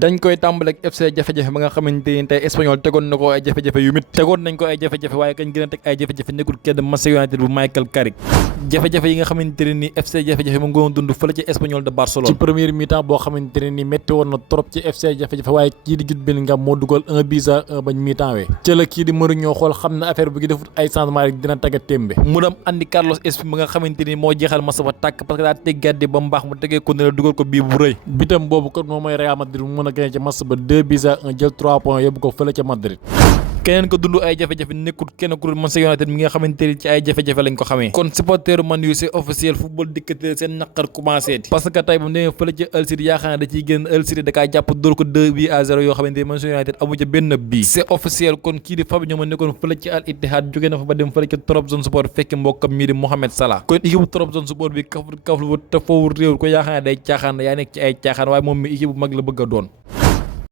dañ koy tàmbaleeg FC jafe-jafe ba nga xamante ni tey Espanyol tegoon na ko ay jafe-jafe yu mit tegoon nañ ko ay jafe-jafe waaye kañ gën a teg ay jafe-jafe nekkul kenn Manchester United bu Michael Carrick jafe-jafe yi nga xamante ne ni FC jafe-jafe mu ngi woon dund fële ci Espanyol de Barcelone ci première mi-temps boo xamante ne ni métti woon na trop ci FC jafe-jafe waaye kii di Jude Bellingham moo dugal 1-1 bañ mi-temps wee ca la kii di Mourinho xool xam na affaire bi gi defut ay changement rek dina tagga témbe mu dem andi Carlos Espin ba nga xamante ni moo jeexal match ba tàkk parce que daa teggaat ba mbaax mu tegee ko ne la dugal ko bii bu rëy bitam boobu kon moom mooy Real Madrid mu mën a gagné ci match ba 2-1 jël 3 points yóbbu ko fële ca Madrid keneen ko dund ay jafe-jafe nekkul kenn ku dul Manchester United mi nga xamante ni ci ay jafe-jafe lañ ko xamee kon supporteru Man U c'est officiel football dikkatee seen naqar commencé ti parce que tey ba mu demee fële ca Hull City yaakaar da ciy génn Hull City da kaa jàpp dóor ko 2-0 yoo xamante ni Manchester United amu ca benn bii c'est officiel kon kii di Fabinho ma nekkoon fële ca Al Ittihad jóge na fa ba dem fële ca Trabzonspor fekk mbokkam mii di Mohamed Salah kon équipe bu Trabzonspor bi kaflu te foofu réew ko yaakaar day caaxaan yaa nekk ci ay caaxaan waaye moom mi équipe bu mag la bëgg a doon